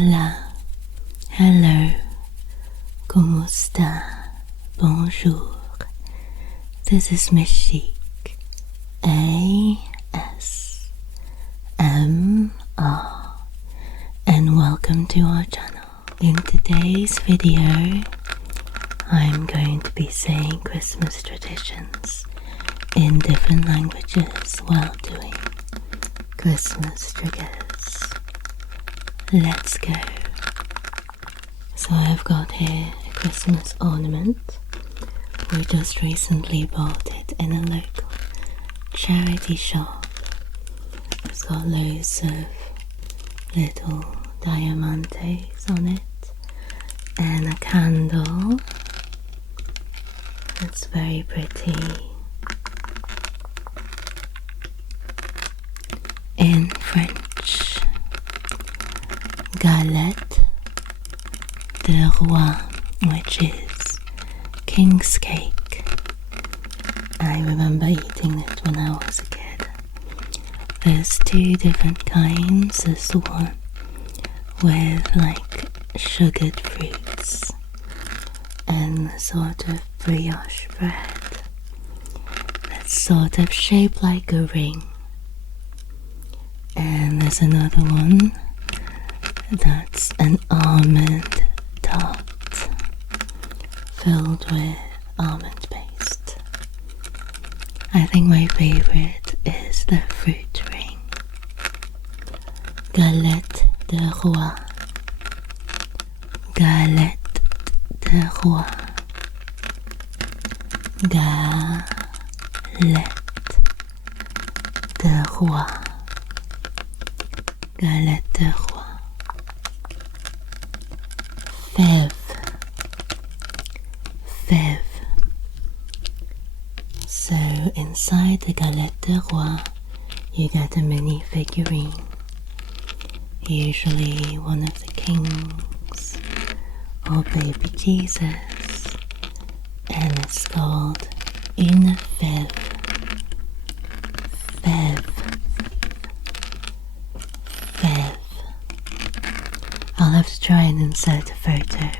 Hola, hello, ¿cómo está? Bonjour. This is Miss Chic, ASMR, and welcome to our channel. In today's video, I'm going to be saying Christmas traditions in different languages while doing Christmas triggers. Let's go. So I've got here a Christmas ornament. We just recently bought it in a local charity shop. It's got loads of little diamantes on it and a candle. It's very pretty. In French, galette de roi, which is king's cake. I remember eating it when I was a kid. There's two different kinds. There's the one with like sugared fruits and sort of brioche bread that's sort of shaped like a ring. And there's another one that's an almond tart filled with almond paste. I think my favorite is the fruit ring. Galette de roi. Galette de roi. Galette de roi. Galette de roi. Fève. Fève. So inside the galette de roi you get a mini figurine, usually one of the kings or baby Jesus, and it's called une fève. Fève. Fève. I'll have to try and insert a photo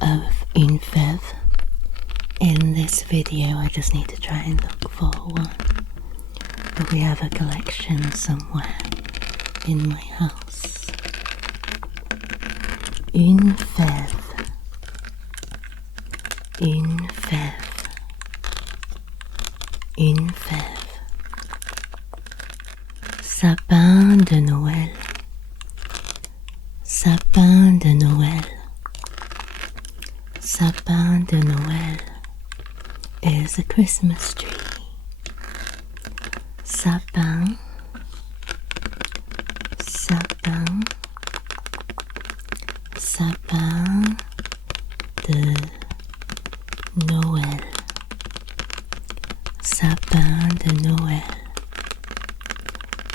of une fève in this video. I just need to try and look for one. But we have a collection somewhere in my house. Une fève. Une fève. Une fève. Sapin de Noël. Sapin de Noël. Sapin de Noël is a Christmas tree. Sapin. Sapin. Sapin de Noël. Sapin de Noël.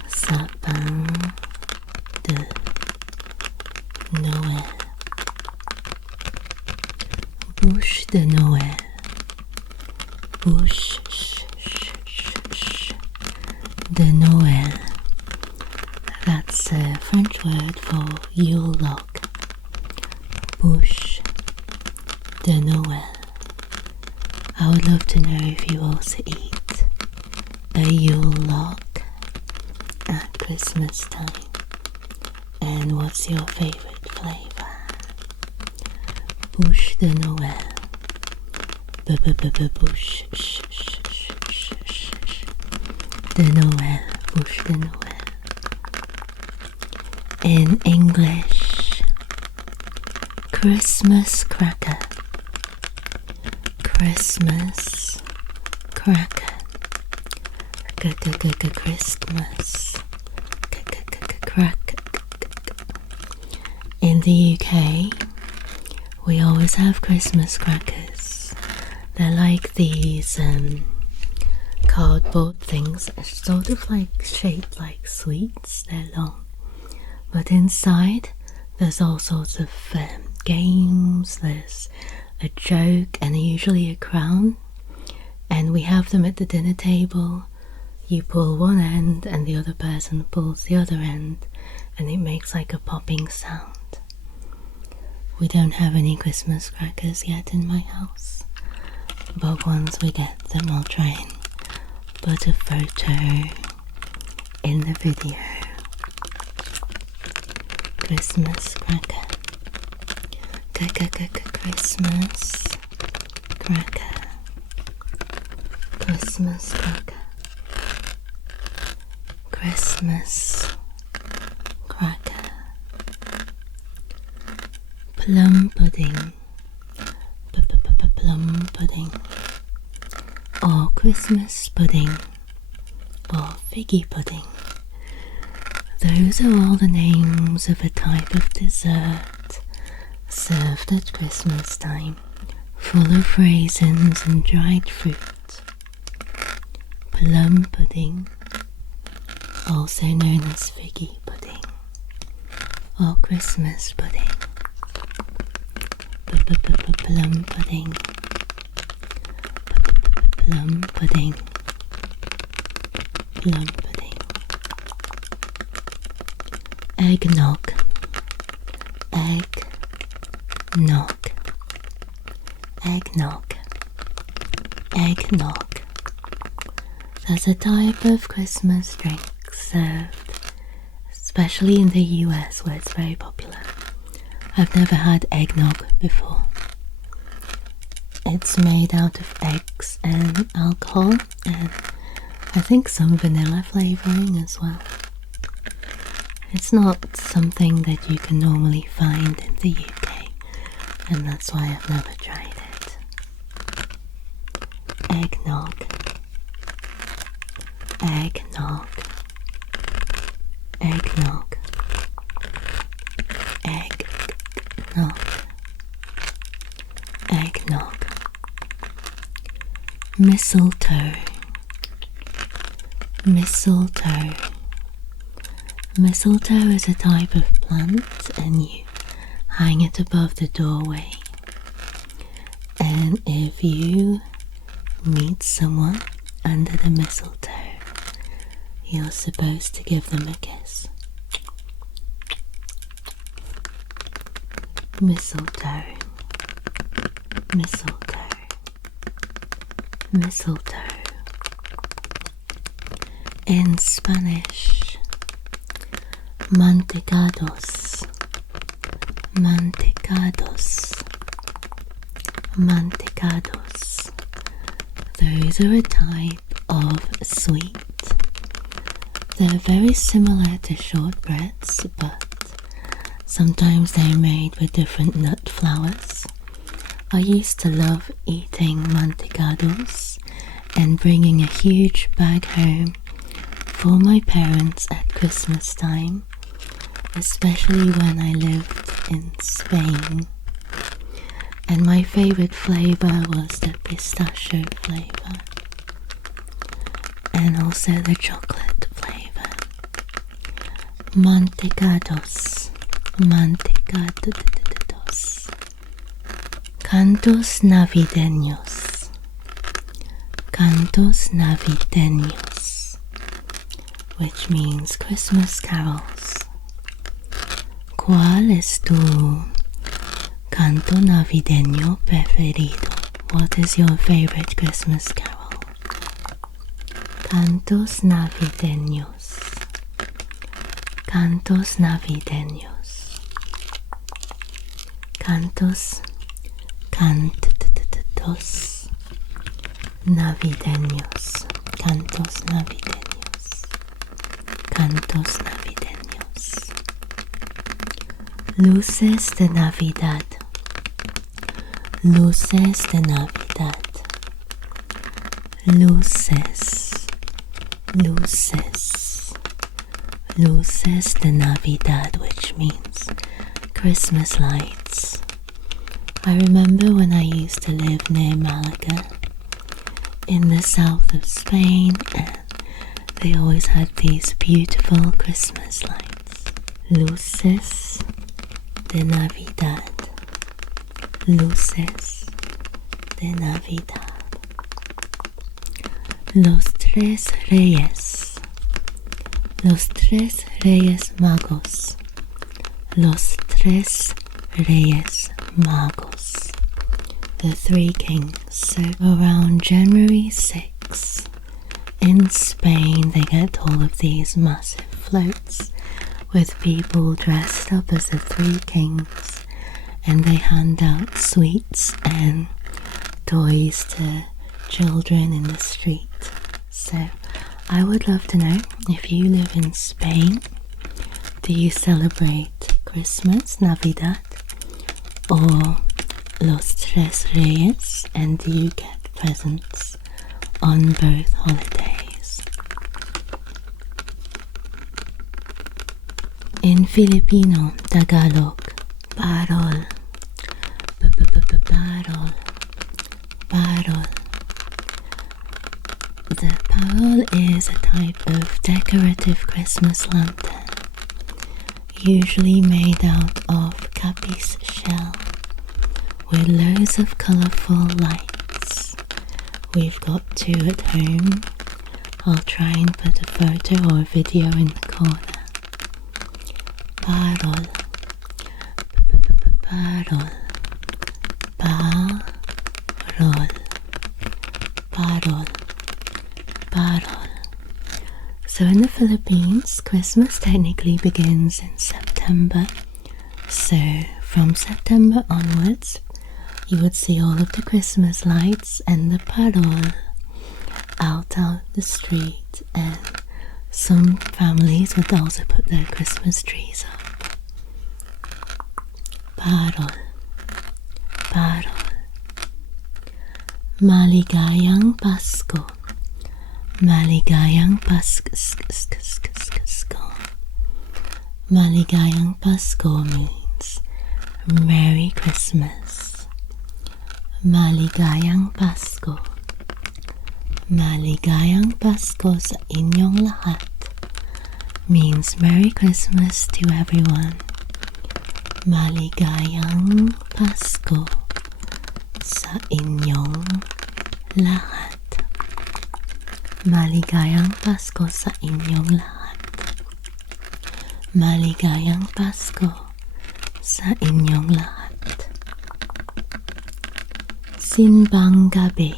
Sapin de Noël. Bouche de Noël. Bouche de Noël. That's a French word for Yule log. Bouche de Noël. I would love to know if you also eat a Yule log at Christmas time, and what's your favorite flavor? Bouche de Noël. Bouche de Noël. Bouche de Noël. In English, Christmas cracker. Christmas cracker. Christmas cracker. In the UK, we always have Christmas crackers. They're like these cardboard things, sort of like shaped like sweets. They're long, but inside there's all sorts of games. There's a joke and usually a crown, and we have them at the dinner table. You pull one end and the other person pulls the other end, and it makes like a popping sound. We don't have any Christmas crackers yet in my house, but once we get them I'll try and put a photo in the video. Christmas cracker. Christmas cracker. Christmas cracker. Christmas cracker. Plum pudding. Plum pudding. Or Christmas pudding. Or figgy pudding. Those are all the names of a type of dessert served at Christmas time, full of raisins and dried fruit. Plum pudding, also known as figgy pudding, or Christmas pudding. Plum pudding. Plum pudding. Plum pudding. Eggnog. Eggnog. Eggnog. Eggnog. That's a type of Christmas drink served, especially in the US where it's very popular. I've never had eggnog before. It's made out of eggs and alcohol and I think some vanilla flavouring as well. It's not something that you can normally find in the UK, and that's why I've never tried it. Eggnog. Eggnog. Eggnog. Eggnog. Eggnog. Mistletoe. Mistletoe. Mistletoe is a type of plant and you hang it above the doorway. And if you meet someone under the mistletoe, you're supposed to give them a kiss. Mistletoe. Mistletoe. Mistletoe. In Spanish, mantecados. Mantecados. Mantecados. Those are a type of sweet. They're very similar to shortbreads, but sometimes they're made with different nut flours. I used to love eating mantecados and bringing a huge bag home for my parents at Christmas time, especially when I lived in Spain. And my favorite flavor was the pistachio flavor and also the chocolate flavor. Mantecados. Mantecados. Cantos navideños. Cantos navideños, which means Christmas carols. ¿Cuál es tu canto navideño preferido? What is your favorite Christmas carol? Cantos navideños. Cantos navideños. Cantos. Cantos navideños. Cantos navideños. Cantos navideños. Luces de Navidad. Luces de Navidad. Luces. Luces. Luces de Navidad, which means Christmas lights. I remember when I used to live near Malaga in the south of Spain, and they always had these beautiful Christmas lights. Luces de Navidad. Luces de Navidad. Los tres reyes. Los tres Reyes Magos. Los tres Reyes Magos. The three kings. So around January 6, in Spain they get all of these massive floats with people dressed up as the three kings, and they hand out sweets and toys to children in the street. So I would love to know, if you live in Spain, do you celebrate Christmas, Navidad, or Los Tres Reyes, and do you get presents on both holidays? In Filipino, Tagalog, parol, parol, parol. The parol is a type of decorative Christmas lantern, usually made out of capiz shell, with loads of colourful lights. We've got two at home. I'll try and put a photo or a video in the corner. Parol, parol, parol, parol, parol. So in the Philippines, Christmas technically begins in September. So from September onwards, you would see all of the Christmas lights and the parol out the street, and some families would also put their Christmas trees up. Parol, parol. Maligayang Pasko. Maligayang Pasko. Maligayang Pasko means Merry Christmas. Maligayang Pasko. Maligayang Pasko sa inyong lahat means Merry Christmas to everyone. Maligayang Pasko sa inyong lahat. Maligayang Pasko sa inyong lahat. Maligayang Pasko sa inyong lahat. Simbang Gabi.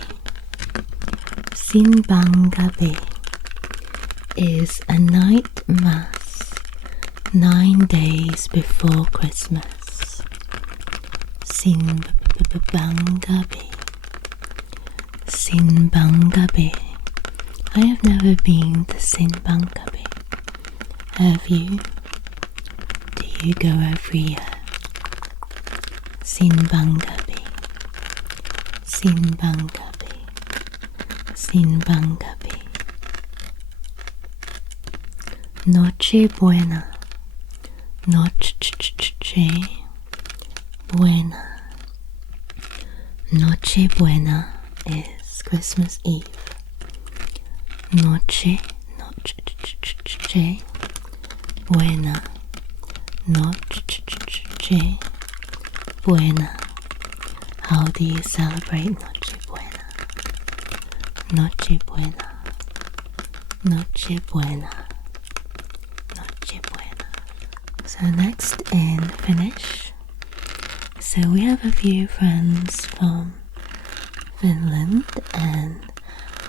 Simbang Gabi is a night mass 9 days before Christmas. Simbang Gabi. Simbang Gabi. I have never been to Simbang Gabi. Have you? Do you go every year? Simbang Gabi. Simbang Gabi. Simbang Gabi. Noche Buena. Noche Buena. Noche Buena is Christmas Eve. Noche Buena. Noche Buena. How do you celebrate Noche Buena? Noche Buena. Noche Buena. Noche Buena. So next in Finnish. So we have a few friends from Finland, and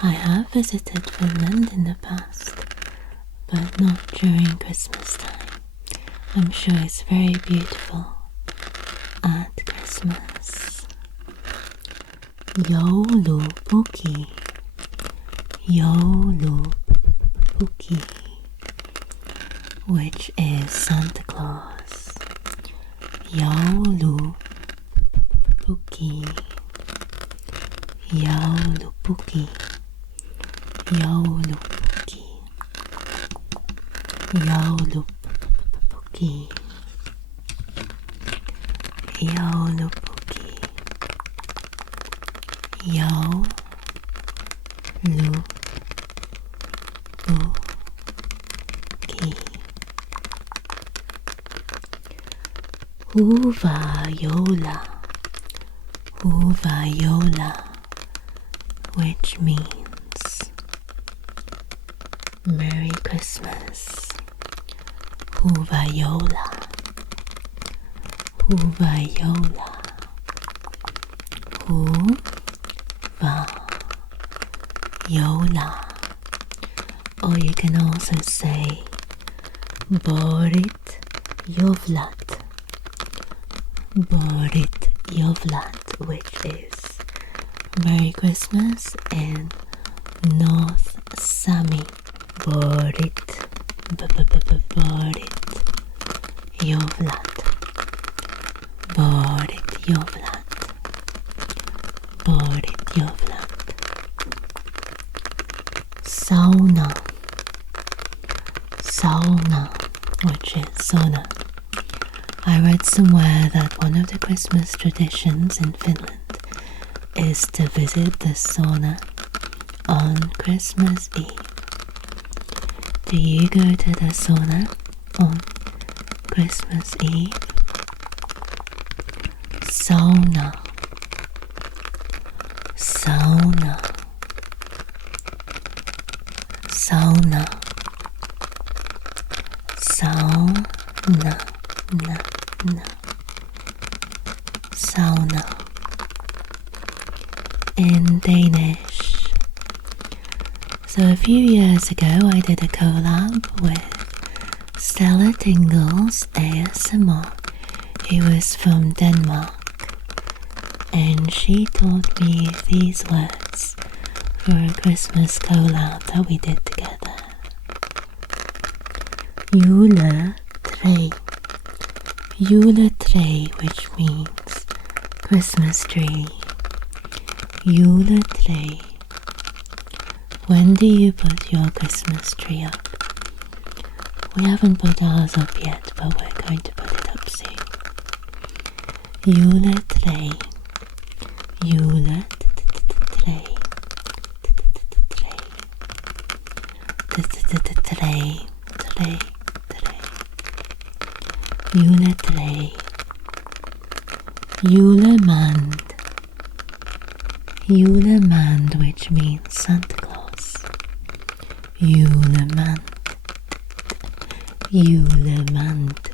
I have visited Finland in the past, but not during Christmas time. I'm sure it's very beautiful at Christmas. Joulupuki. Joulupuki, which is Santa Claus. Joulupuki. Joulupuki. Joulupuki. Joulupuki. Joulupuki. Joulupuki. Huvayola. Huvayola, which means Merry Christmas. Huvayola, Huvayola, Huvayola. Or you can also say Borit Yovlat, Borit Yovlat, which is Merry Christmas in North Sami. Borit, Borit Yovlat, Borit Yovlat, Borit Yovlat. Sauna, sauna, which is sauna. I read somewhere that one of the Christmas traditions in Finland is to visit the sauna on Christmas Eve. Do you go to the sauna on Christmas Eve? Sauna, sauna, sauna, sauna, sauna. In Danish. So a few years ago I did a collab with Stella Tingles ASMR, who was from Denmark, and she taught me these words for a Christmas collab that we did together. Juletræ, juletræ, which means Christmas tree. Juletræ. When do you put your Christmas tree up? We haven't put ours up yet, but we're going to put it up soon. Juletræ, juletræ, træ, træ, træ, juletræ. Julemand, julemand, which means Santa Claus. Julemand, julemand,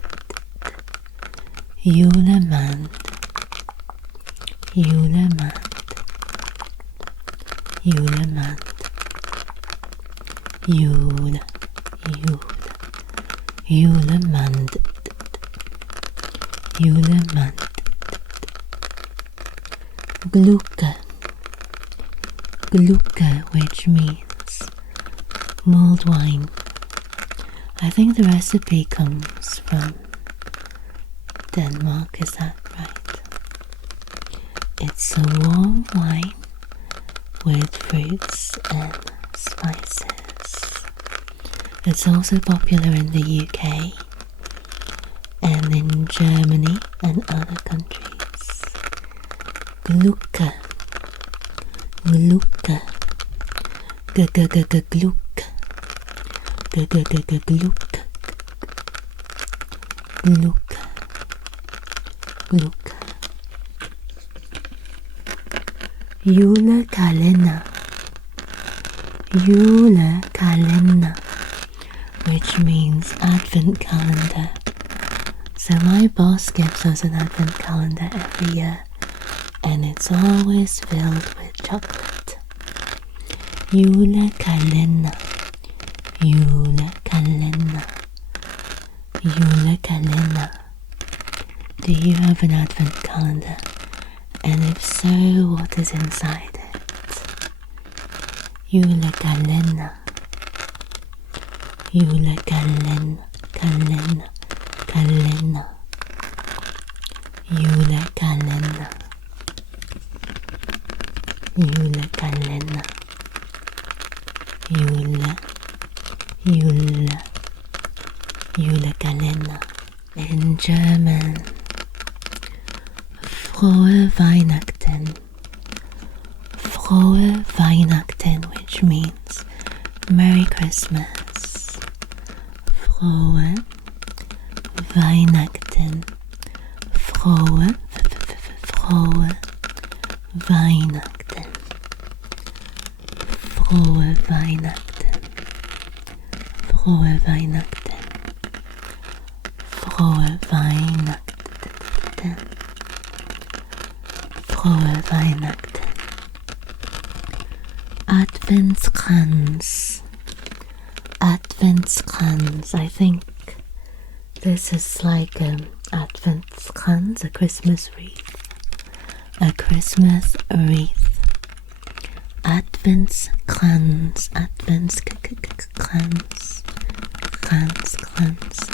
julemand, julemand, julemand, jul, jul, julemand, julemand. Glucke, glucke, which means mulled wine. I think the recipe comes from Denmark, is that right? It's a warm wine with fruits and spices. It's also popular in the UK and in Germany and other countries. Glucke, glucke, glucke, glucke, glucke, glucke, glucke. Julekalender, julekalender, which means advent calendar. So my boss gives us an advent calendar every year, and it's always filled with chocolate. Julekalender, julekalender, julekalender. Do you have an advent calendar? And if so, what is inside it? Julekalender, julekalender, kalender, kalender, julekalender, julekalender, julekalender. In German, Frohe Weihnachten, Frohe Weihnachten, which means Merry Christmas. Frohe Weihnachten, Frohe, Frohe Weihnachten, Frohe Weihnachten, Frohe Weihnachten. Frohe Weihnachten. Frohe Weihnachten. Adventskranz. Adventskranz. I think this is like Adventskranz, a Christmas wreath. A Christmas wreath. Adventskranz. Adventskranz. Kranz. Adventskranz.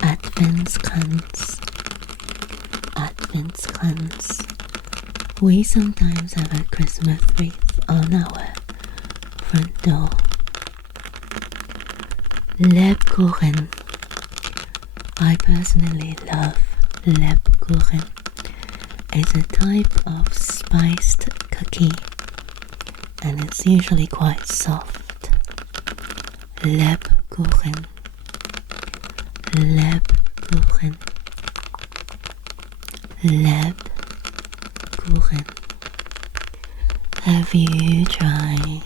Adventskranz. Adventskranz. We sometimes have a Christmas wreath on our front door. Lebkuchen. I personally love Lebkuchen. It's a type of spiced cookie and it's usually quite soft. Lebkuchen. Lebkuchen. Lebkuchen. Have you tried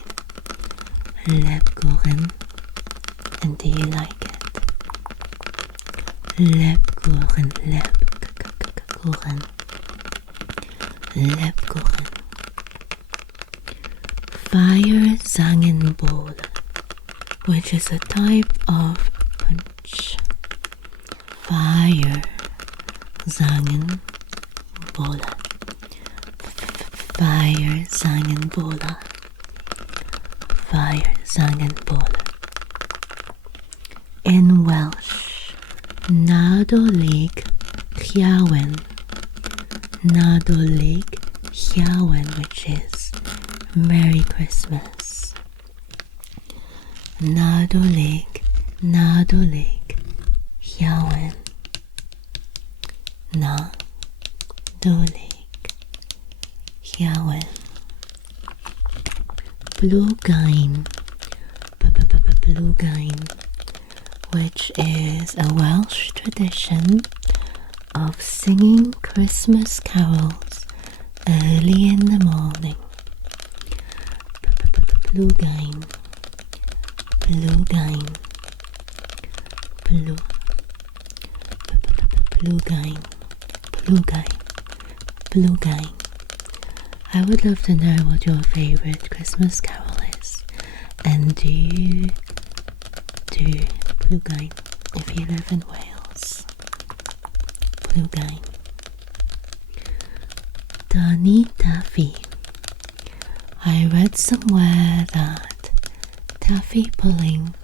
Lebkuchen? And do you like it? Lebkuchen. Lebkuchen. Lebkuchen. Feierzangenbowle, which is a type of punch. Feierzangenbowle. Feierzangenbowle. Feierzangenbowle. In Welsh, Nadolig Llawen. Nadolig Llawen, which is Merry Christmas. Nadolig Llawen. Nadolig Llawen. Blúgain. Blúgain, which is a Welsh tradition of singing Christmas carols early in the morning. Blúgain. Blúgain. Blúgain. Blúgain. Blúgain. I would love to know what your favourite Christmas carol is, and do you do Blúgain if you live in Wales? Blúgain. Dani Taffy. I read somewhere that taffy pulling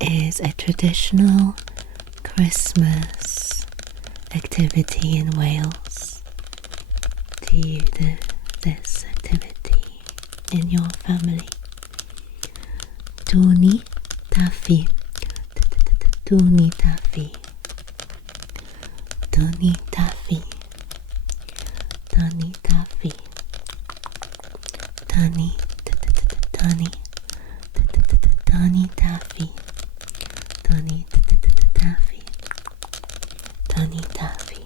is a traditional Christmas activity in Wales. Do you do this activity in your family? Dúni Taffy. Dúni Taffy. Dúni Taffy. Dúni Taffy. Dúni Taffy. Dúni Taffy. Dúni Taffy.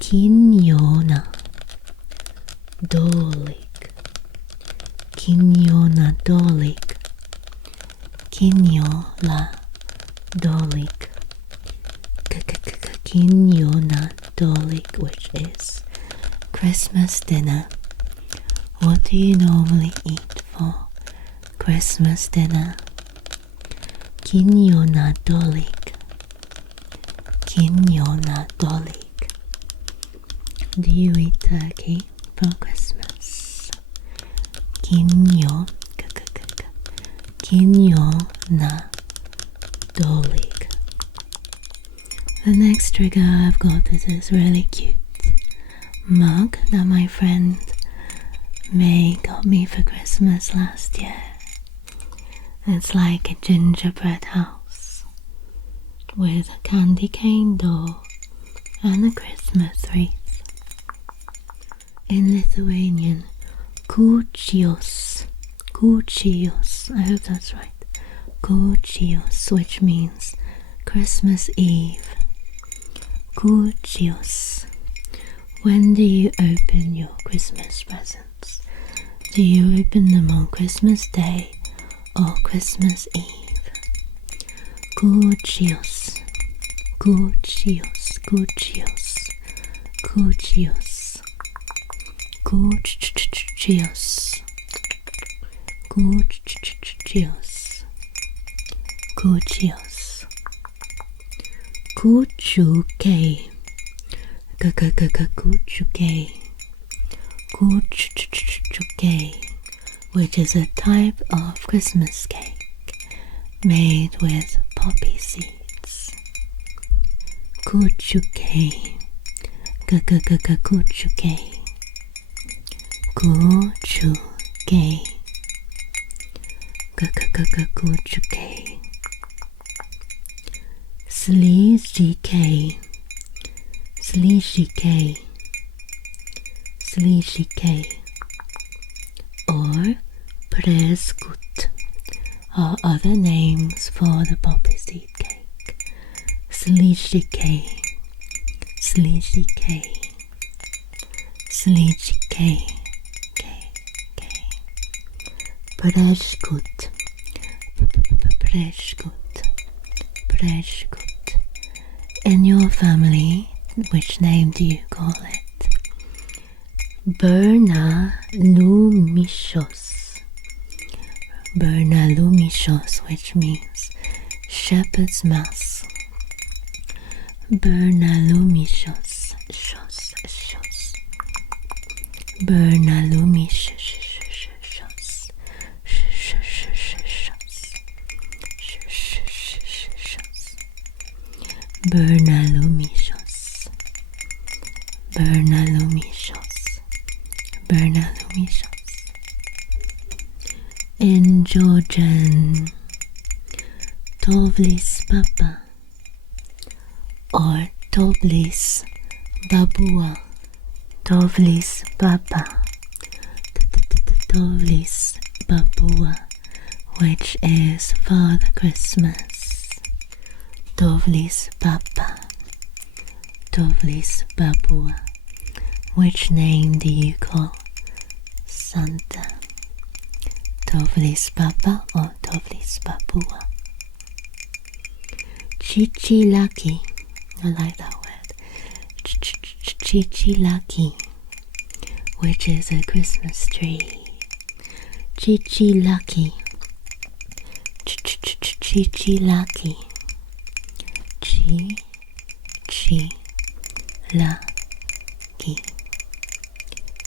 Kinyona Dolig. Kinyona Dolig. Kinyola Dolig. Kinyona Dolig, which is Christmas dinner. What do you normally eat for Christmas dinner? Kinyona Dolig. Kinyona Dolig. Do you eat turkey for Christmas? Kinyona Dolig. The next trigger I've got is this really cute mug that my friend May got me for Christmas last year. It's like a gingerbread house with a candy cane door and a Christmas wreath. In Lithuanian, kūčios, I hope that's right, kūčios, which means Christmas Eve. Kūčios. When do you open your Christmas presents? Do you open them on Christmas Day or Christmas Eve. Cuccios, cuccios, cuccios, cuccios, cuccios, cuccios, cuccios, cucciuke, cucciuke, cucciuke, which is a type of Christmas cake made with poppy seeds. Cucciuke, cucciuke, cucciuke, cucciuke, sližike, sližike, sližike, or preskut are other names for the poppy seed cake. Sližike, sližike, sližike, preskut, preskut, preskut. In your family, which name do you call it? Bernalumishos. Bernalumishos, which means shepherd's mass. Bernalumishos, shos, shos. Bernalumishos, shos, Bernalumishos, Bernalumishos, Bernalumishos. In Georgian, Tovlis Papa or Tovlis Babua, Tovlis Papa, Tovlis Babua, which is Father Christmas. Tovlis Papa, Tovlis Babua. Which name do you call Santa? Tovlis Papa or Tovlis Babua? Chichilaki, I like that word. Chichilaki, which is a Christmas tree. Chichilaki, chichilaki, chichilaki,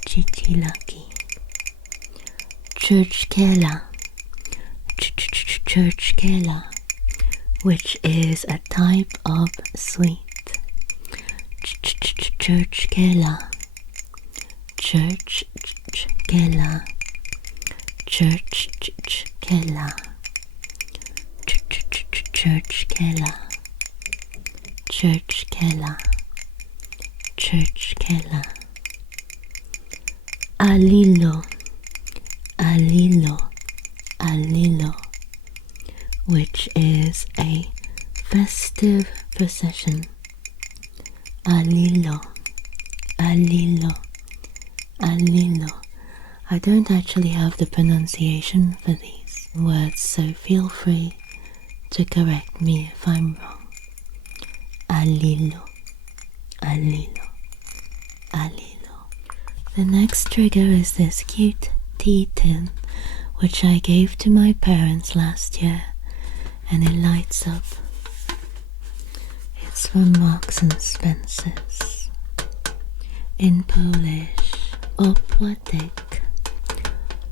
chichilaki. Churchkela, churchkela, which is a type of sweet. Churchkela, churchkela, churchkela, churchkela, churchkela, churchkela. Alilo, alilo, alilo, which is a festive procession. Alilo, alilo, alilo. I don't actually have the pronunciation for these words, so feel free to correct me if I'm wrong. Alilo, alilo, alilo. The next trigger is this cute tea tin, which I gave to my parents last year, and it lights up. It's from Marks and Spencer's. In Polish, opłatek,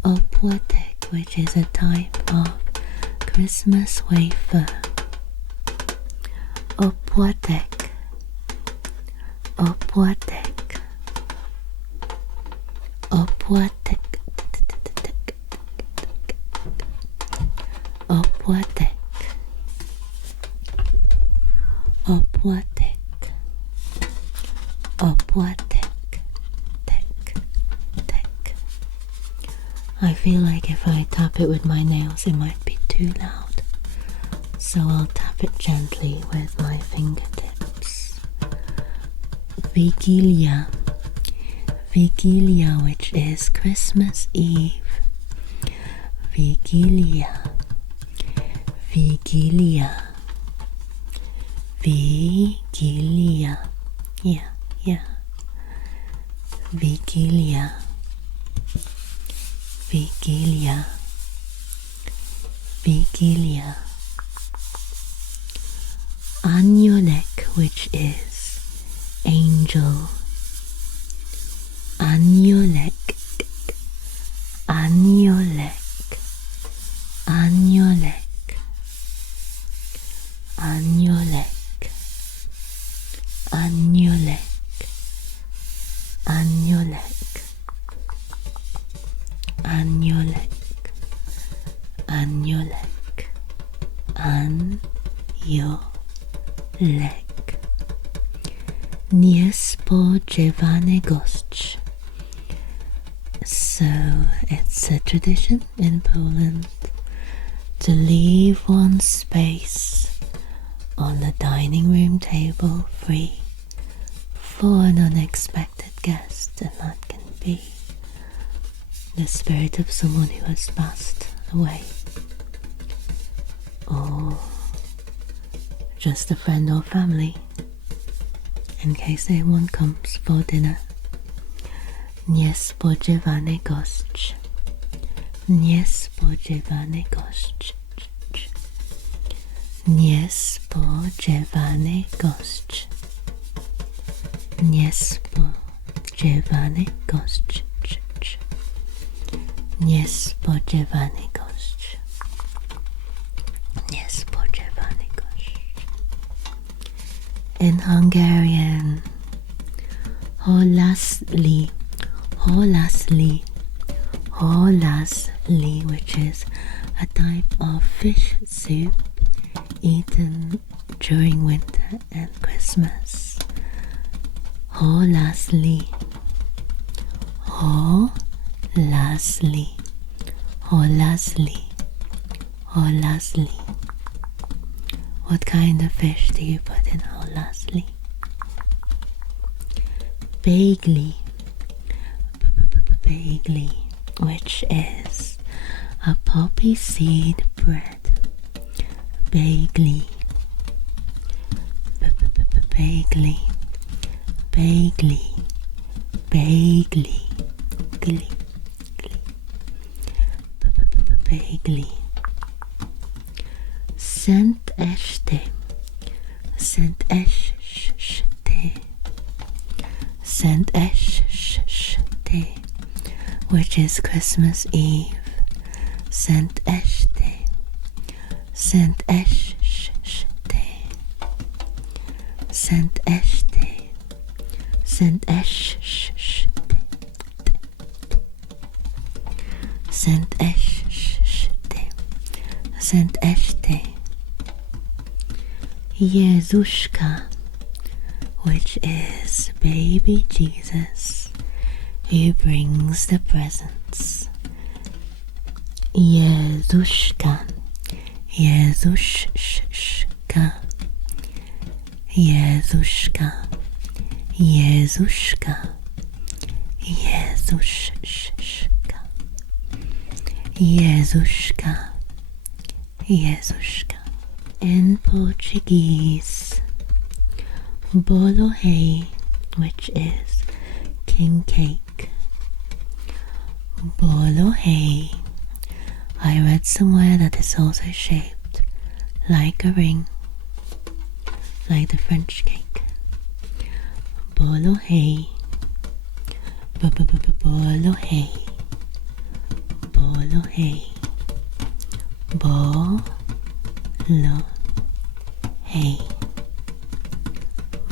opłatek, which is a type of Christmas wafer. Opłatek, opłatek, opłatek, opłatek, opłatek, opłatek, tek, tek. I feel like if I tap it with my nails it might be too loud, so I'll tap it gently with my fingertips. Vigilia, Vigilia, which is Christmas Eve. Vigilia, Vigilia. Vigilia. Yeah. Vigilia. Vigilia. Vigilia. Anjolek, which is angel. Anjolek. Anjolek. Anjolek. Anjolek. Anjolek. Anjolek. Anjolek. Anjolek. Anjolek. Niespodziewane gość. So it's a tradition in Poland to leave one space on the dining room table free for an unexpected guest, and that can be the spirit of someone who has passed away, or just a friend or family, in case anyone comes for dinner. Niespodziewany gość. Niespodziewany gość. Niespodziewany gość. Niespodziewany gość. Niespodziewany gość. Niespodziewany gość. In Hungarian, holasli. Holasli. Holasli, which is a type of fish soup eaten during winter and Christmas. Holasli. Holasli. Holasli. Holasli. What kind of fish do you put in holasli? Bagli. Bagli, which is a poppy seed bread. Bagli. Bagli. Bagli. Bagli. Gli. Bagli. Szent este. Szent este. Szent este, which is Christmas Eve. Szent este. Szent este. Szent este. Szent este. Szent este. Szent este. Jezuszka, which is baby Jesus who brings the presents. Jezuszka. Jezuszka. Jezuszka. Jezuszka. Jezuszka. Jezuszka. Jezuszka. In Portuguese, bolo rei, which is king cake. Bolo rei. I read somewhere that it's also shaped like a ring, like the French cake. Bolo rei. Bolo rei. Bolo rei. Bolo rei.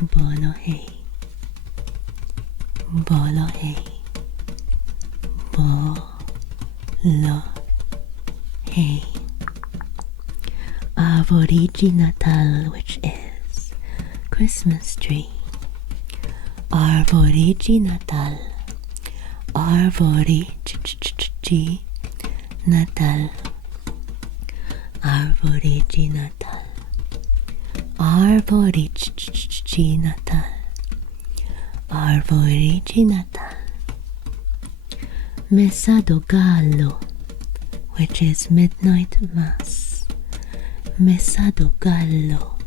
Bolo rei. Bolo rei. Bolo rei. Arborigi Natal, which is Christmas tree. Arborigi Natal. Arborigi Natal. Arborigi Natal. Arborigi Natal. Arborigi Natal. Messa do Gallo, which is midnight mass. messa do gallo,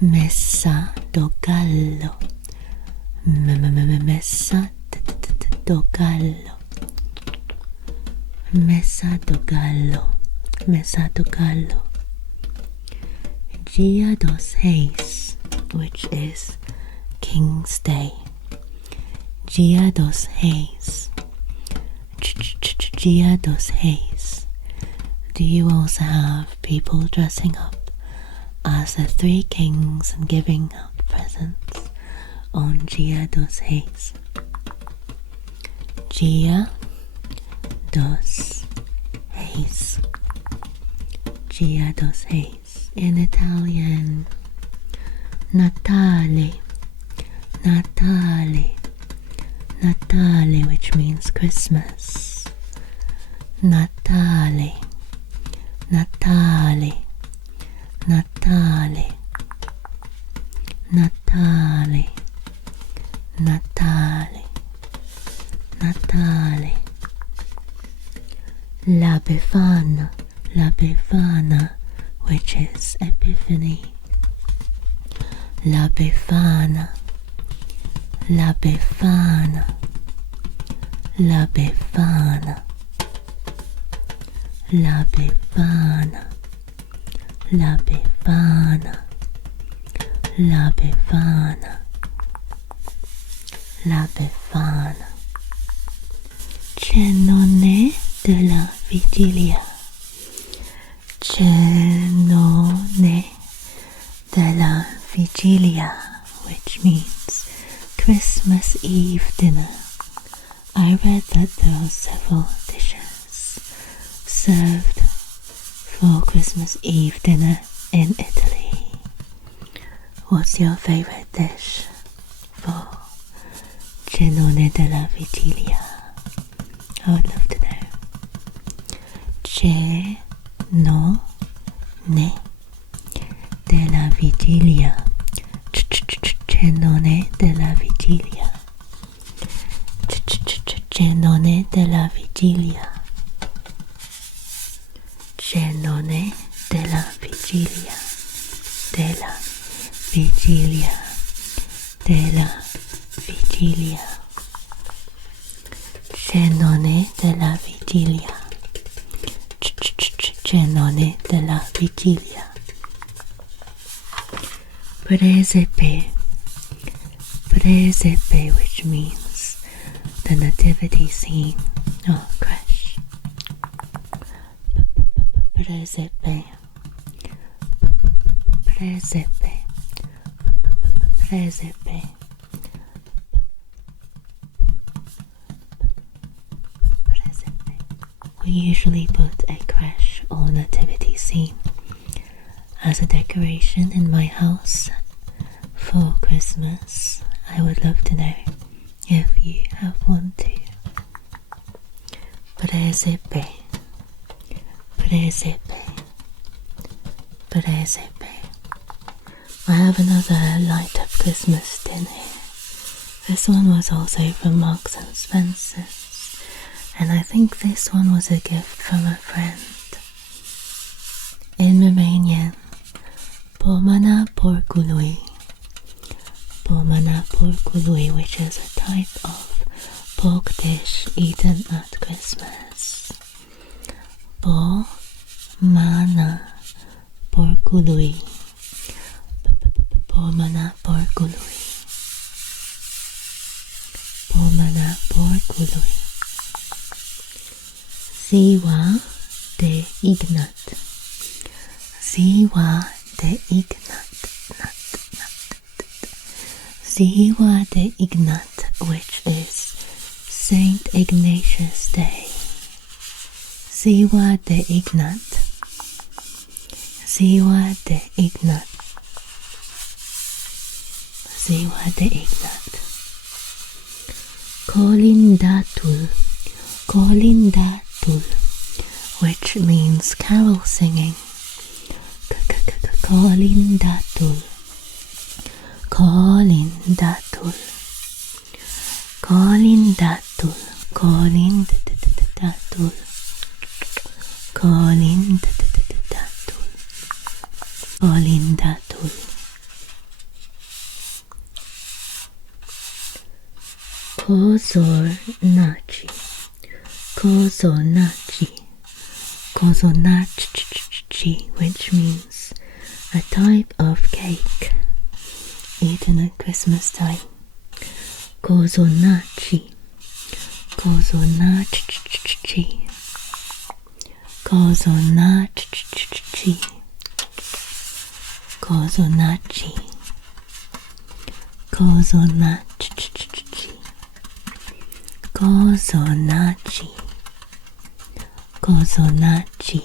messa do gallo, messa do gallo, messa do gallo, messa do gallo. Dia dos Reis, which is King's Day. Dia dos Reis. Dia dos Reis. Do you also have people dressing up as the three kings and giving out presents on Dia dos Reis? Dia dos Reis. Dia dos Reis. In Italian, Natale, Natale, Natale, which means Christmas. Natale, Natale, Natale, Natale, Natale, Natale. La Befana, La Befana, which is Epiphany. La Befana, La Befana, La Befana, La Befana, La Befana, La Befana, La Befana. Cenone della Vigilia. Cenone della Vigilia, which means Christmas Eve dinner. I read that there are several dishes served for Christmas Eve dinner in Italy. What's your favorite dish for Cenone della Vigilia? I would love to know. Cenone della Vigilia. Cenone della Vigilia. Cenone della Vigilia. Cenone della Vigilia. Della Vigilia. Della Vigilia. Cenone della Vigilia. Cenone della Vigilia. Presepe. Presepe, which means the nativity scene or creche. Presepe. Presepe. Presepe. We usually put a creche or nativity scene as a decoration in my house for Christmas. I would love to know if you have one too. Presepe. Presepe. Presepe. I have another light up Christmas tin here. This one was also from Marks and Spencer's. And I think this one was a gift from a friend. In Romanian, Pomana porcului. Pomana porcului, which is a type of pork dish eaten at Christmas. Pomana porcului. Pomana porcului. Pomana porcului. Ziua de Ignat. Ziua de Ignat. Ziua de Ignat, which is Saint Ignatius Day. Ziua de Ignat. Ziua de Ignat. Ziua de Ignat. Colindatul. Colindatul, which means carol singing. Colindatul. Colindatul. Colindatul. Colindatul. Colindatul. Olindatul. Kozornaci. Kozornaci. Kozornaci, which means a type of cake eaten at Christmas time. Kozornaci. Kozornaci. Kozornaci. Kozornaci. Kozornaci. Kozornaci. Kozornaci.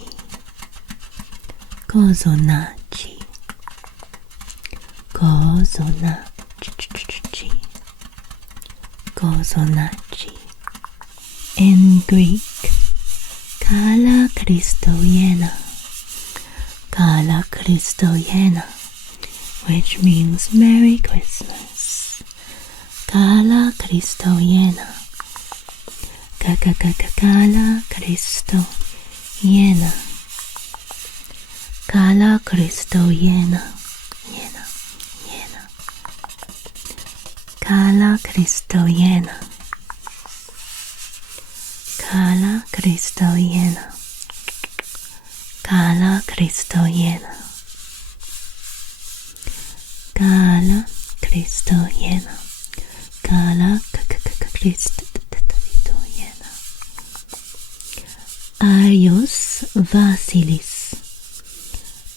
Kozornaci. Kozornaci. Kozornaci. In Greek, Kala Christoyena. Kala Christoyena, which means Merry Christmas. Kala Christoyena. Kala Christoyena. Kala Christoyena. Yena. Yena. Kala Christoyena. Kala Christoyena. Kala Christoyena. Kala Christoyena. Kala Christoyena. Aios Vasilis.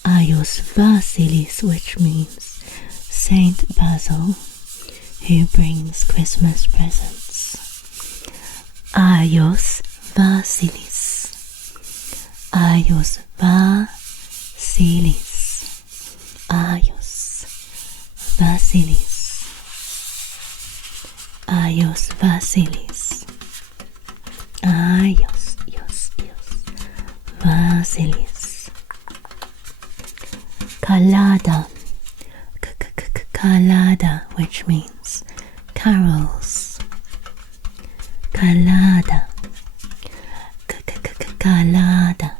Aios Vasilis, which means Saint Basil, who brings Christmas presents. Aios Vasilis. Aios Vasilis. Aios Vasilis. Aios Vasilis. Aios Vasilis. Kalada. Kalada, which means carols. Kalada. Kalada. Kalada.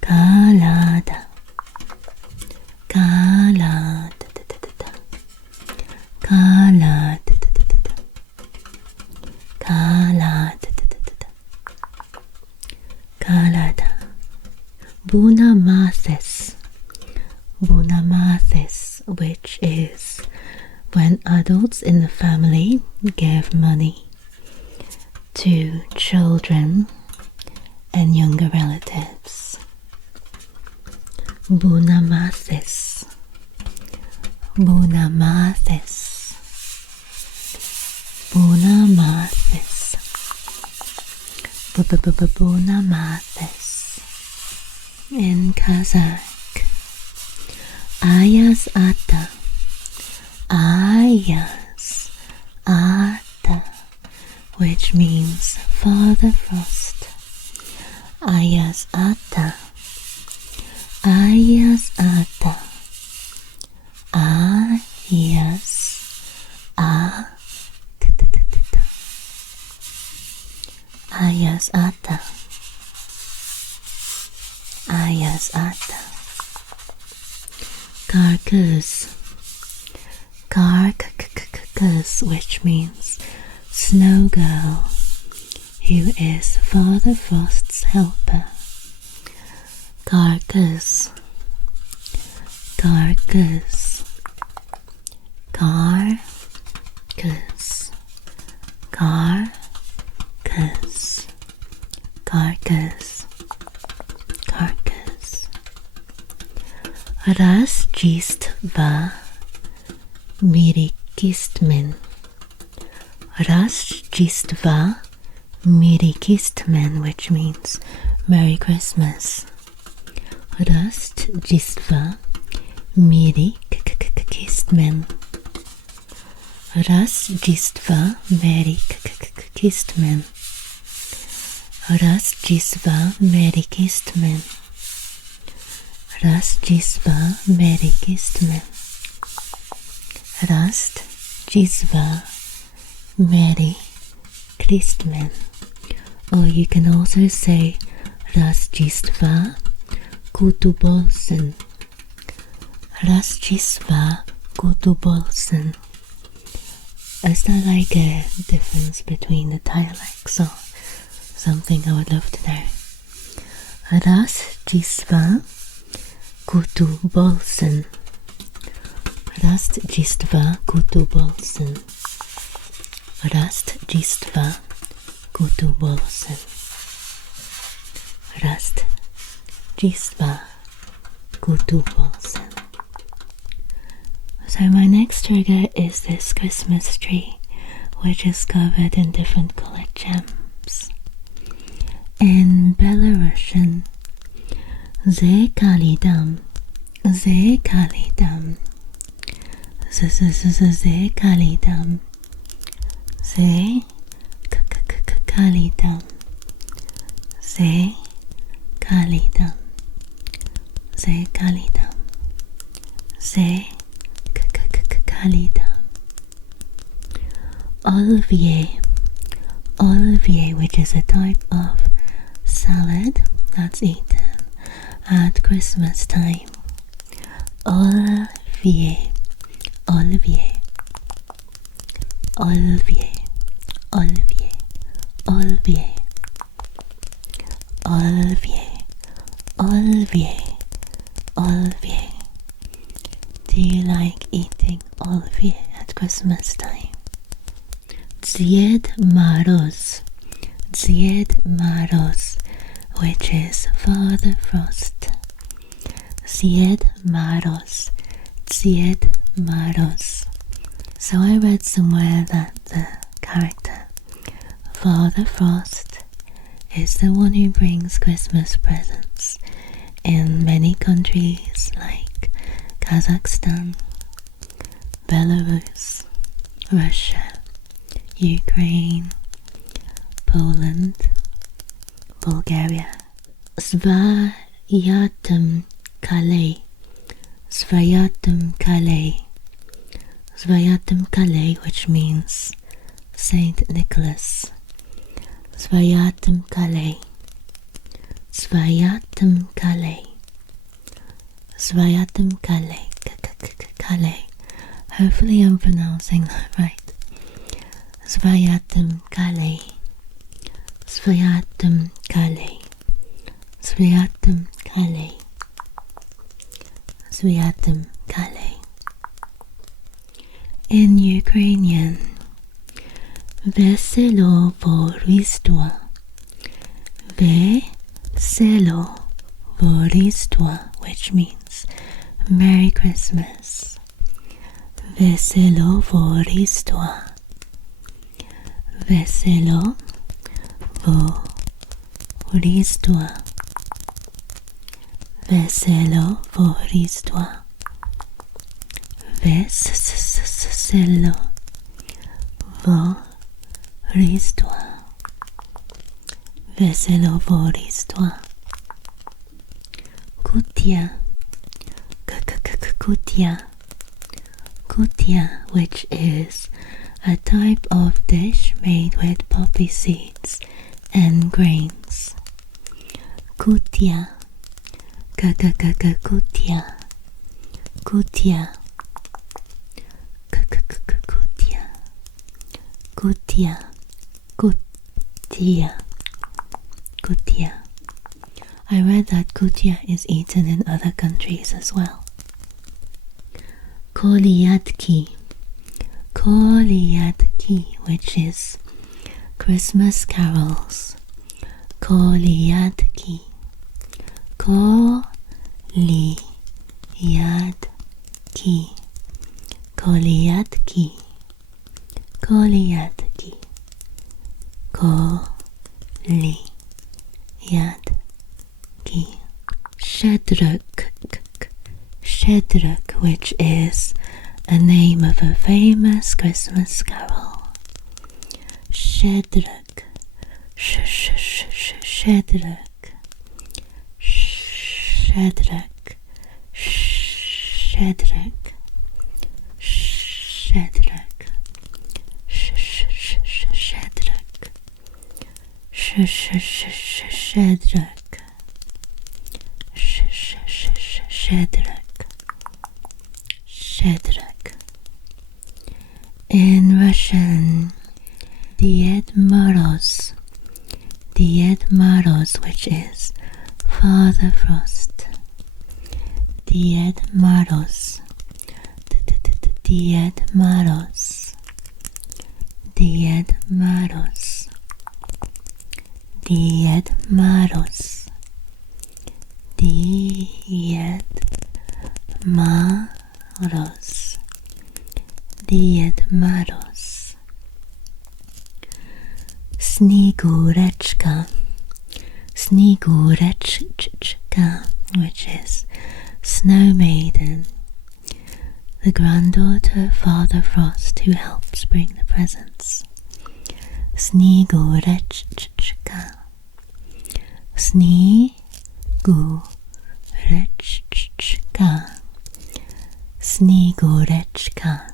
Kalada. Kalada. Kalada. Kalada. Bunamathes. Bunamathes, which is when adults in the family give money to children and younger relatives. Bunamathes. Bunamathes. Bunamathes. Bunamathes. In Kazakh. Ayas Ata. Ayas Ata, which means Father Frost. Ayas Ata. Ayas Ata. Ayas Ata. Ayas Ata. Ayas Ata. Karkus. Karkus, which means Snow Girl, who is Father Frost's helper. Karkus. Karkus. Karkus. Karkus. Karkus. Karkus. Rastjistva Mirikistmen. Rastjistva Mirikistmen, which means Merry Christmas. Rastjistva Mirikistmen. Rastjistva Mirikistmen. Rastjistva Mirikistmen. Rastjistva Mirikistmen. Rastjistva Mirikistmen. Or you can also say Rastjistva Kutubosen. Rastřístva kutubolsen. Is that like a difference between the dialects or something? I would love to know. Rastřístva kutubolsen. Rastřístva kutubolsen. Rastřístva kutubolsen. Rastřístva kutubolsen. So my next trigger is this Christmas tree, which is covered in different colored gems. In Belarusian, ze kalidam, ze kalidam, ze kalidam, ze kalidam, ze kalidam, ze kalidam, ze kalidam. Olivier, which is a type of salad that's eaten at Christmas time. Olivier, Olivier, Olivier, Olivier, Olivier, Olivier, Olivier, Olivier. Do you like eating Olivier at Christmas time? Dzied Moroz, Dzied Moroz, which is Father Frost. Dzied Moroz, Dzied Moroz. So I read somewhere that the character Father Frost is the one who brings Christmas presents in many countries like Kazakhstan, Belarus, Russia, Ukraine, Poland, Bulgaria. Svayatum Kalei, Svayatum Kalei, Svayatum Kalei, which means Saint Nicholas. Svayatum Kalei, Svayatum Kalei, Svayatum Kalei, Kalei. Hopefully I'm pronouncing that right. Svayatum Kalei, Svayatum Kalei, Svayatum Kalei, Svayatum Kalei. In Ukrainian, Veselo Voristva, Veselo Voristva, which means Merry Christmas. Veselo Voristva, Veselo Voristva, Veselo Voristva, Veselo Voristva, Veselo Voristva. Kutia, kutia, kutia, which is a type of dish made with poppy seeds and grains. Kutia, kutia, kutia, kutia, kutia, kutia, kutia. I read that kutia is eaten in other countries as well. Kolyatki, Kolyatki, which is Christmas carols. Kolyatki, Kolyatki, Kolyatki, Kolyatki, Kolyatki. Shedruk, Shedruk, which is a name of a famous Christmas carol. Shedruk, Shedruk, Shedruk, Shedruk, Shedruk, Shedruk, Shedruk, Щедрик. In Russian, Ded Moroz, which is Father Frost. Ded Moroz, Ded Moroz, Ded Moroz, Ded Moroz, Ded Moroz, Ded Moroz. Snegureczka, Snegureczka, which is Snow Maiden, the granddaughter of Father Frost who helps bring the presents. Snegureczka, Snegureczka, Snegureczka,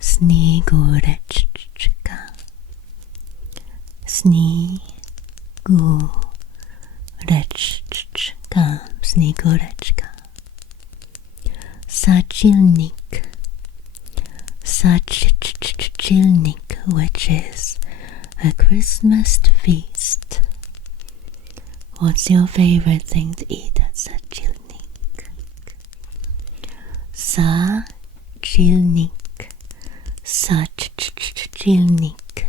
Snegureczka, Snegureczka, Snegureczka. Sachilnik, Sachilnik, which is a Christmas feast. What's your favorite thing to eat at Sachilnik? Sachilnik, Sachilnik,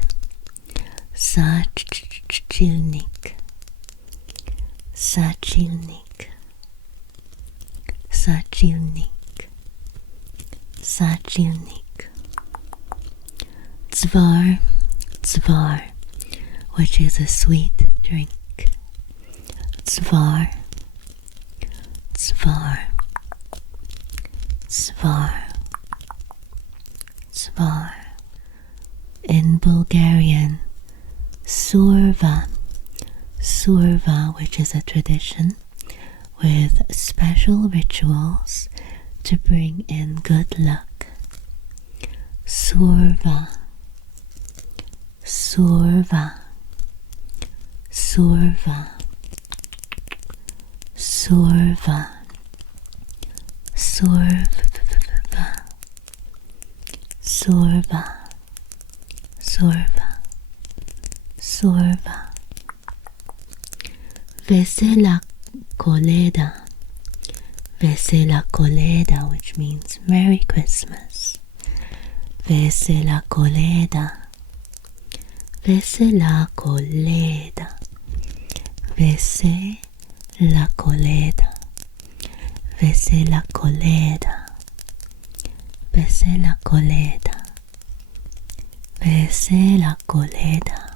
Sachilnik, Sachilnik, Sachilnik, Sachilnik. Dzvar, Dzvar, which is a sweet drink. Dzvar, Dzvar, Dzvar, Dzvar. In Bulgarian, Surva, Surva, which is a tradition with special rituals to bring in good luck. Surva, Surva, Surva, Surva, Surva, Surva, Surva, Surva. Vesela Koleda, Vesela Koleda, which means Merry Christmas. Vesela Koleda, Vesela Koleda, Vesela Koleda, Vesela Koleda, Vesela Koleda, Vesela Koleda,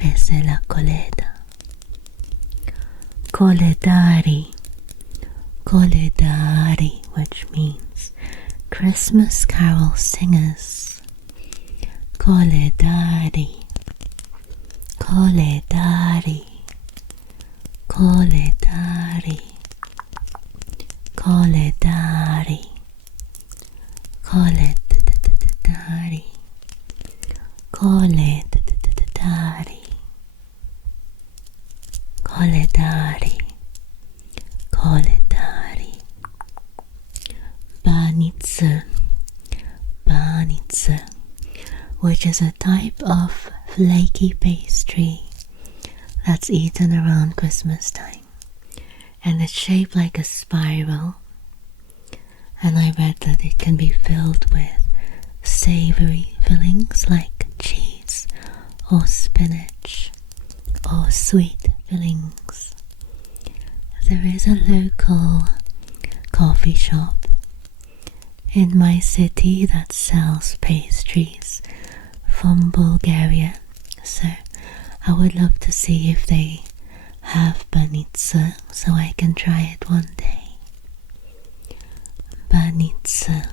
Vesela Koleda. Koledari, Koledari, which means Christmas carol singers. Koledari, Koledari, Koledari, Koledari, Koledari, Koledari, Koledari, Koledari. Banitsa, Banitsa, which is a type of flaky pastry that's eaten around Christmas time, and it's shaped like a spiral, and I read that it can be filled with savory fillings like cheese or spinach or sweet fillings. There is a local coffee shop in my city that sells pastries from Bulgaria, so I would love to see if they have banitsa so I can try it one day. Banitsa,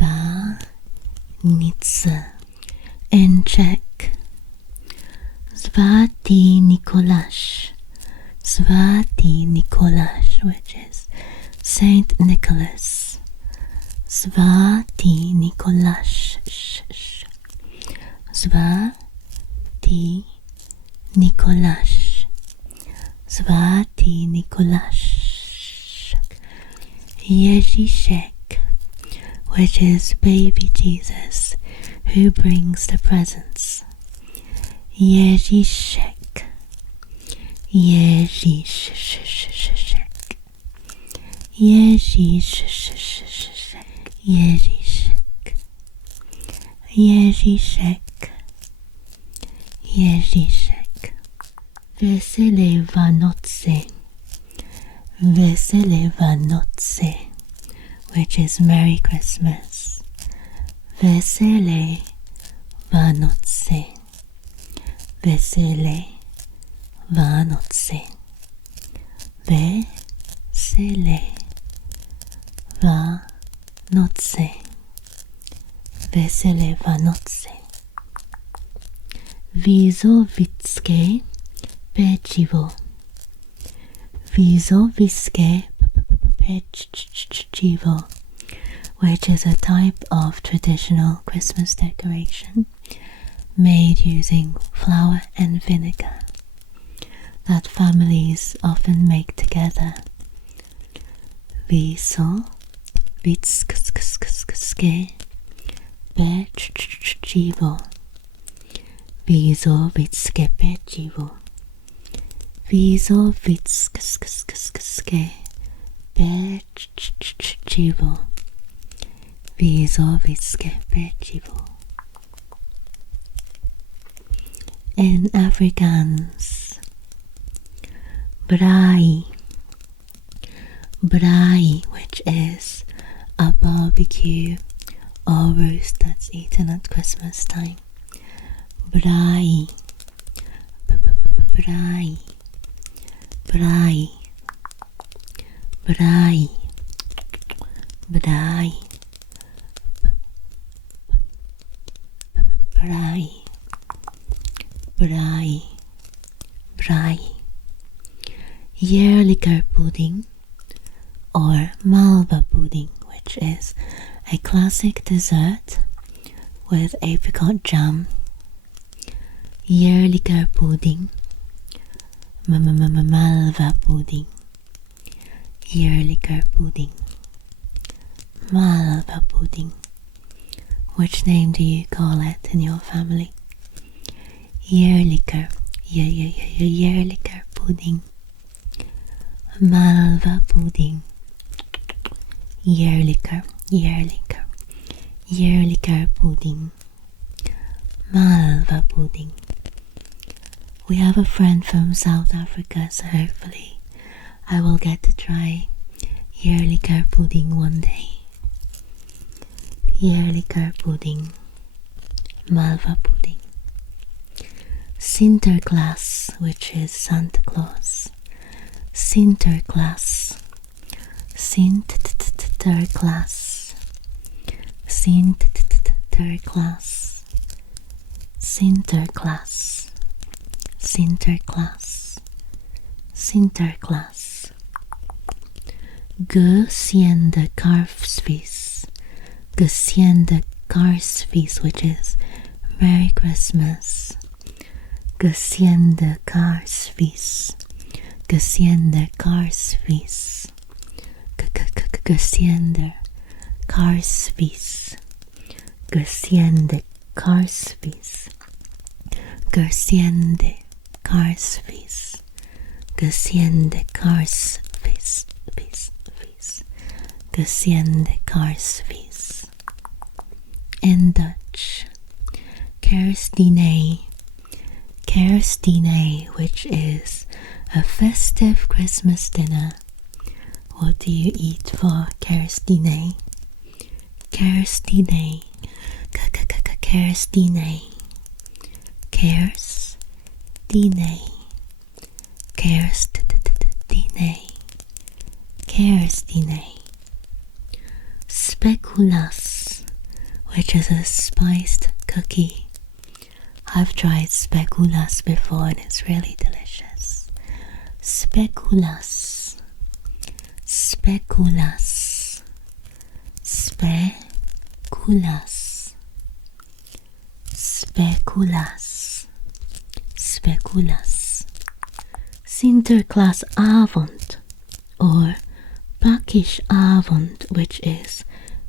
Banitsa. In Czech, Svatý Nikolaš, Svatý Nikolaš, which is Saint Nicholas. Svatý Nikolaš, Svatý Nikolaš, Svatý Nikolaš. Ježíšek, which is baby Jesus who brings the presents. Ježíšek, Ježíšek, Ježíšek, Ježíšek, Ježíšek, Ježíšek. Vesele Vánoce, Vesele Vánoce, which is Merry Christmas. Vesele Vánoce, Vesele Vánoce, Vesele Vánoce, Vesele Vánoce. Vizovické pečivo, Vizovické pečivo, which is a type of traditional Christmas decoration made using flour and vinegar that families often make together. Vizovické pečivo, Vizovické pečivo, Vizovické pečivo, Vizovické pečivo. In Afrikaans, braai, braai, which is a barbecue or roast that's eaten at Christmas time. Braai, braai, braai, braai, braai, braai, braai, braai. Jährlicher pudding or malva pudding, which is a classic dessert with apricot jam. Jährlicher pudding, malva pudding, jährlicher pudding, malva pudding. Which name do you call it in your family? Jährlicher, jährlicher pudding, malva pudding, jährlicher, jährlicher, jährlicher pudding, malva pudding. We have a friend from South Africa, so hopefully I will get to try jährlicher pudding one day. Jährlicher pudding, malva pudding. Sinterklaas, which is Santa Claus. Sinterklaas, Sinterklaas, Sinterklaas, Sinterklaas, Sinterklaas, Sinterklaas. Geziende Karfsfeest, Geziende Karfsfeest, which is Merry Christmas. Geziende Karfsfeest, Geziende Karfsfeest, Geziende Karfsfeest, Geziende Karfsfeest, Geziende Karfsfeest, Geziende Karfsfeest, Geziende Karfsfeest. In Dutch, Kerstdiner, Kerstdiner, which is a festive Christmas dinner. What do you eat for Kerstdiner? Kerstdiner, Kerstdiner, Kerstdiner, Kerstdiner, Kerstdiner. Speculoos, which is a spiced cookie. I've tried speculoos before and it's really delicious. Speculoos, speculoos, speculoos, speculoos, speculoos. Sinterklaasavond or Pakisavond, which is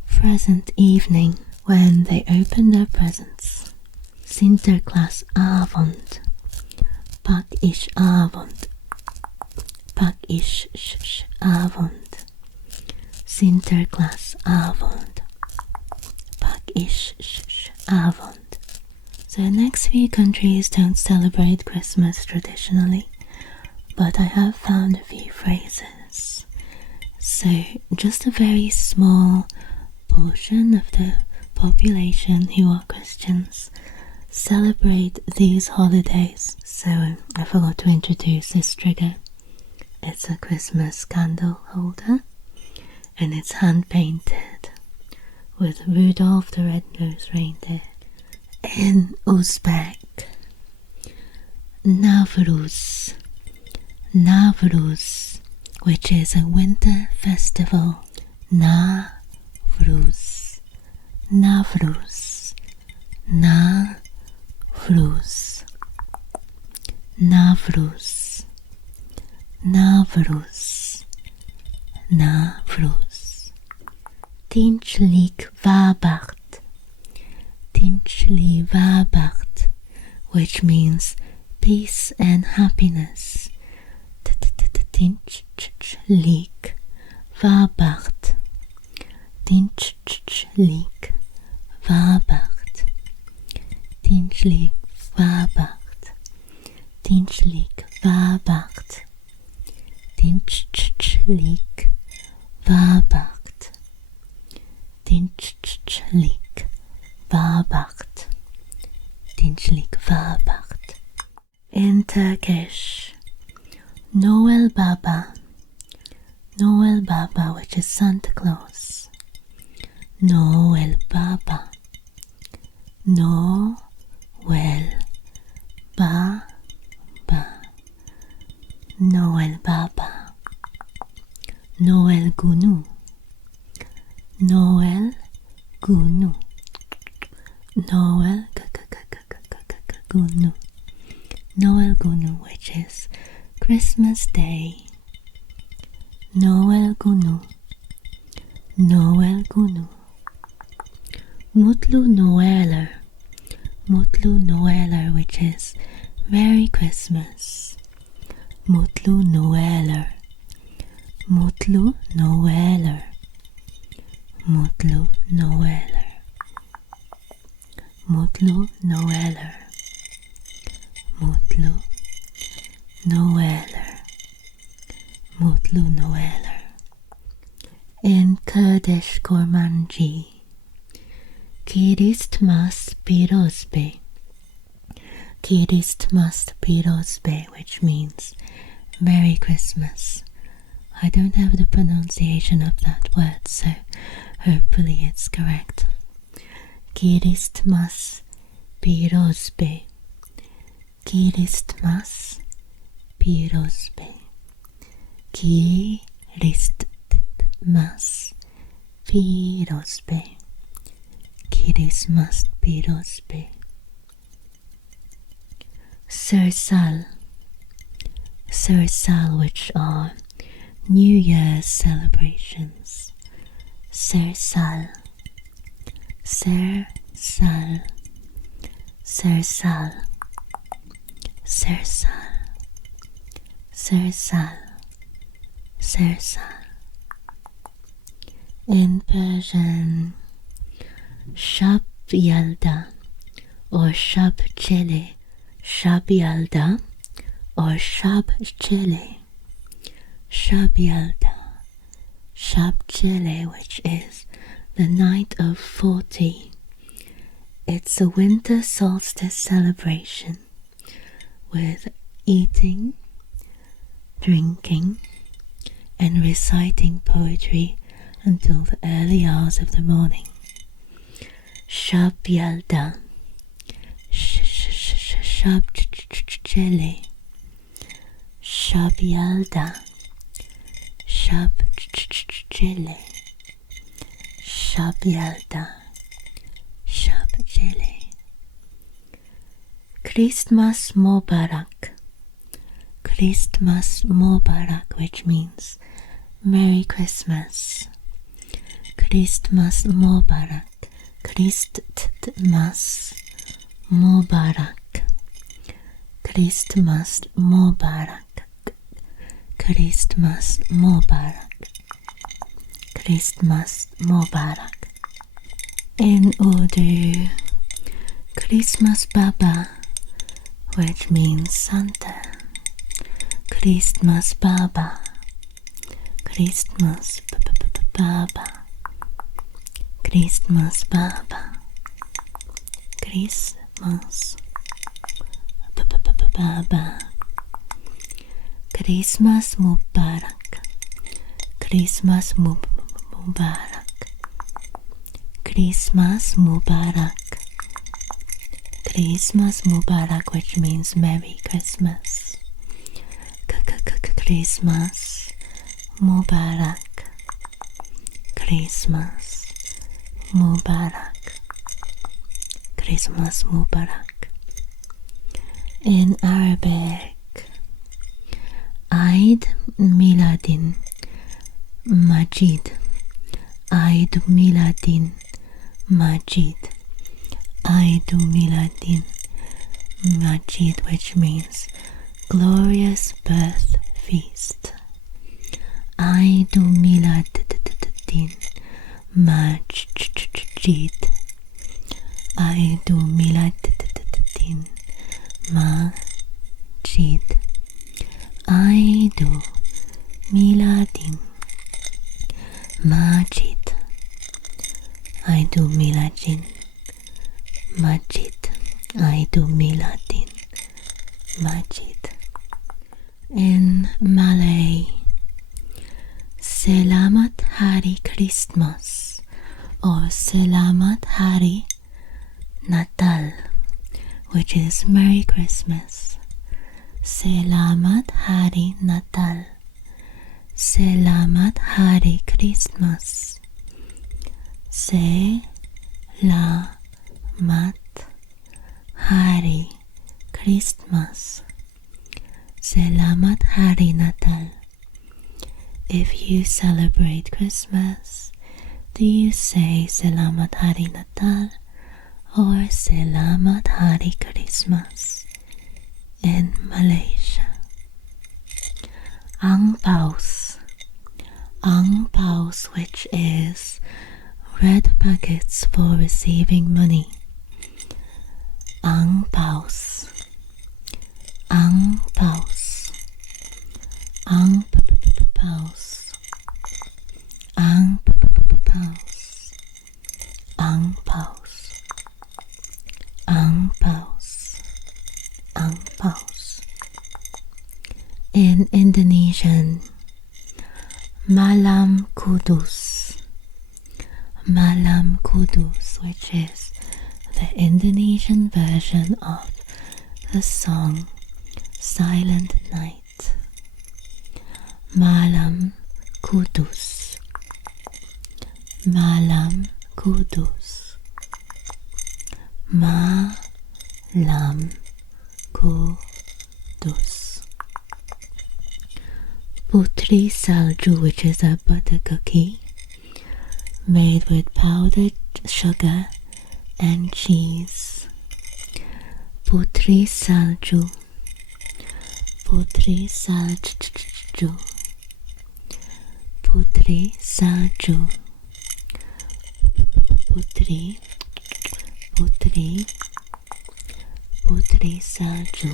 present evening, when they open their presents. Sinterklaasavond, Pakisavond, Pakisavond, Sinterklaasavond, Pakisavond. So the next few countries don't celebrate Christmas traditionally, but I have found a few phrases. So just a very small portion of the population who are Christians celebrate these holidays. So I forgot to introduce this trigger. It's a Christmas candle holder, and it's hand painted with Rudolph the Red-Nosed Reindeer. In Uzbek, Navruz, Navruz, which is a winter festival. Navruz, Navruz, Navruz, Navruz, Navruz, Navruz. Tinchlik Vabart, Tinchli Vabart, which means peace and happiness. Tinchlik Vabart, Tinchlik Vabart, Tinchlik Vabart, Tinchlik Vabart, Tinchlik Vabart, Tinchlik Vabart, Tinchlik Vabart. In Turkish, Noel Baba, Noel Baba, which is Santa Claus. Noel Baba, Noel Baba, Noel Baba. Noel Gunu, Noel Gunu, Noel Gunu, Noel Gunu, which is Christmas Day. Noel Gunu, Noel Gunu. Mutlu Noeler, Mutlu Noeler, which is Merry Christmas. Mutlu Noeler, Mutlu Noeler, Mutlu Noeler, Mutlu Noeler, Mutlu Noeler, Mutlu Noeler. In Kurdish Kurmanji, Kiristmas Pirozbe, Kiristmas Pirozbe, which means Merry Christmas. I don't have the pronunciation of that word, so hopefully it's correct. Kiristmas Pirozbe, Kiristmas Pirozbe, Kiristmas Pirozbe, Kiristmas Pirozbe. Sursal, Sursal, which are New Year's celebrations. Sursal, Sursal, Sursal, Sursal, Sursal, Sursal. In Persian, Shab Yalda or Shab Chele, Shab Yalda or Shab Chele, Shab Yalda, Shab Chele, which is the night of 40. It's a winter solstice celebration with eating, drinking, and reciting poetry until the early hours of the morning. Shab Yalda, Shab Chele, Shab Yalda, Shab Chele, Shab Yalda, Shab Chele. Christmas Mubarak, Christmas Mubarak, which means Merry Christmas. Christmas Mubarak. Christmas Mubarak. Christmas Mubarak. Christmas Mubarak. Christmas Mubarak. In Urdu, Christmas Baba, which means Santa. Christmas Baba. Christmas Baba. Christmas Baba. Christmas Baba. Christmas Mubarak. Christmas Mubarak. Christmas Mubarak. Christmas Mubarak, which means Merry Christmas. Christmas Mubarak. Christmas Mubarak. Christmas Mubarak. In Arabic, Eid Miladin Majid. Eid Miladin Majid. Eid Miladin Majid, which means glorious birth feast. Eid Miladin Majid. Eid Miladin Majid. Eid Miladin Majid. Eid Miladin Majid. Eid Miladin Majid. In Malay, Selamat Hari Christmas or Selamat Hari Natal, which is Merry Christmas. Selamat Hari Natal. Selamat Hari Christmas. Selamat Hari Christmas. Selamat Hari Natal. If you celebrate Christmas, do you say Selamat Hari Natal or Selamat Hari Christmas in Malaysia? Ang paus. Ang paus, which is red packets for receiving money. Ang paus. Ang paus. Ang paus. Ang paus. Ang paus. Ang paus. Ang paus. In Indonesian, Malam Kudus. Malam Kudus, which is the Indonesian version of the song Silent Night. Malam Kudus. Malam Kudus. Malam Kudus. Putri Salju, which is a butter cookie made with powdered sugar and cheese. Putri Salju. Putri Salju. Putri Salju. Putri. Putri. Putri Salju.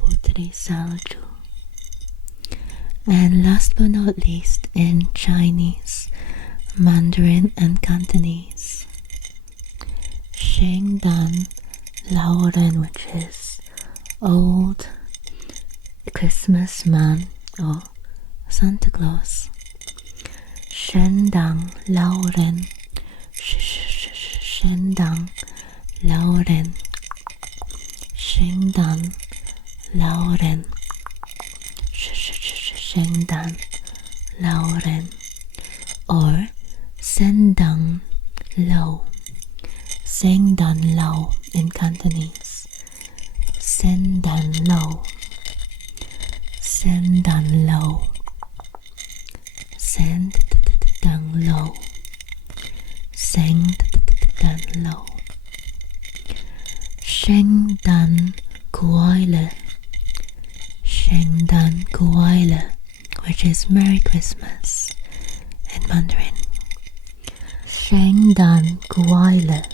Putri Salju. And last but not least, in Chinese, Mandarin and Cantonese, Sheng Dan Lao Ren, which is old Christmas man or Santa Claus. Shen Dang Lao Ren. Shen Dang Lao Ren. Sheng Dan Lao Ren. Sheng Dan Lao Ren. Or Sendang Lao. Sengdan Lao in Cantonese. Sendan Lao. Sendan Lao. Sen dan lo. Seng dan lo. Sheng dan kuaile. Sheng dan kuaile, which is Merry Christmas in Mandarin. Sheng dan kuaile.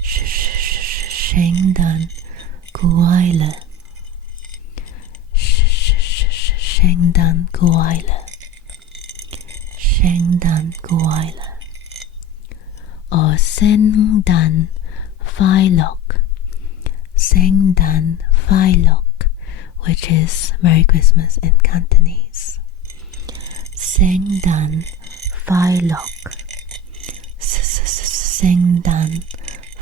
Sheng dan kuaile. Sheng dan kuaile. Sheng dan kuaile. Or Sen dan Philok. Seng dan Philok, which is Merry Christmas in Cantonese. Seng dan Philok. Seng dan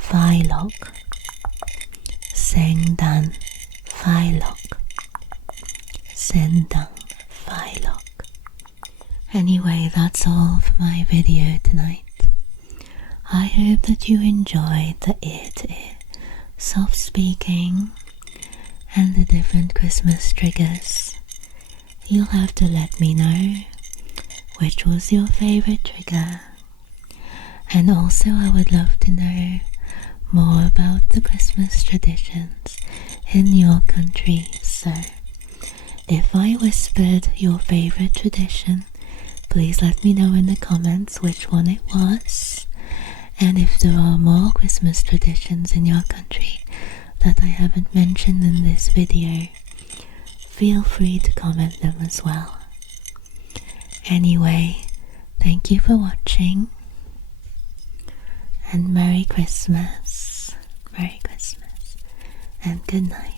Philok. Seng dan Philok. Seng dan Philok. Anyway, that's all for my video tonight. I hope that you enjoyed the ear-to-ear soft speaking and the different Christmas triggers. You'll have to let me know which was your favorite trigger. And also I would love to know more about the Christmas traditions in your country. So if I whispered your favorite tradition, please let me know in the comments which one it was. And if there are more Christmas traditions in your country that I haven't mentioned in this video, feel free to comment them as well. Anyway, thank you for watching, and Merry Christmas, and good night.